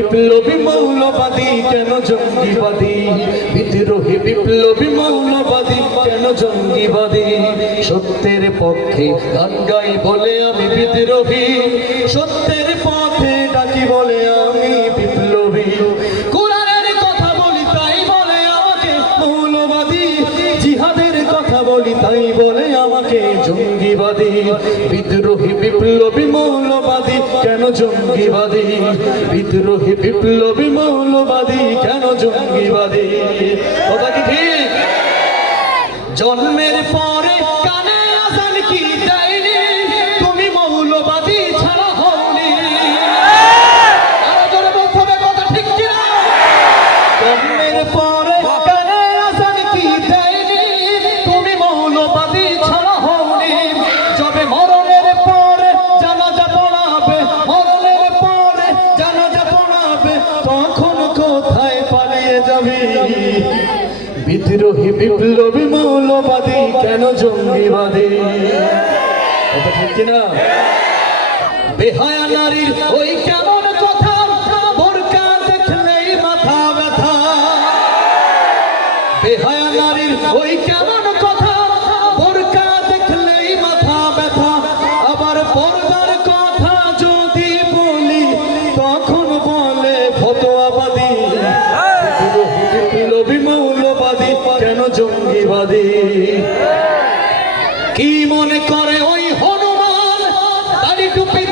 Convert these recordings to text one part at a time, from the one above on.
বিপ্লবী মৌলবাদী কেন জঙ্গিবাদী? বিদ্রোহী বিপ্লবী মৌলবাদী কেন জঙ্গিবাদী? সত্যের পক্ষে গান গাই বলে আমি বিদ্রোহী। সত্যের পথে ডাকি বলে আমি বিপ্লবী। কথা বলি তাই বলে আমাকে মৌলবাদী। জিহাদের কথা বলি তাই বলে আমাকে জঙ্গিবাদী। বিদ্রোহী বিপ্লবী জঙ্গিবাদী বিদ্রোহী বিপ্লবী মৌলবাদী কেন জঙ্গিবাদী জন্মের যাবি বিদ্রোহী বিপ্লবী মৌলবাদী কেন জঙ্গিবাদী কথা ঠিক কিনা? বেহায়া নারীর ওই কেমন কথা? বোরকা দেখলেই মাথা ব্যথা। বেহায়া নারীর ওই কেমন কথা? বোরকা দেখলেই মাথা ব্যথা। আবার পর্দার কথা যদি বলি, তখন বলে ফতোয়াবাদী জঙ্গিবাদী। কি মনে করে ওই হনুমান? দাড়ি টুপি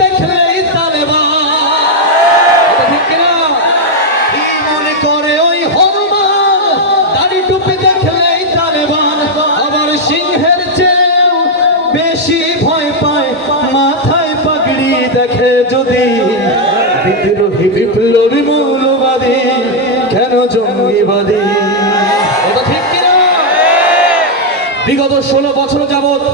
চেয়েও বেশি ভয় পায়, মাথায় পাগড়ি দেখে যদি। বিদ্রোহী বিপ্লবী মৌলবাদী, কেন জঙ্গিবাদী? বিগত ষোলো বছর যাবত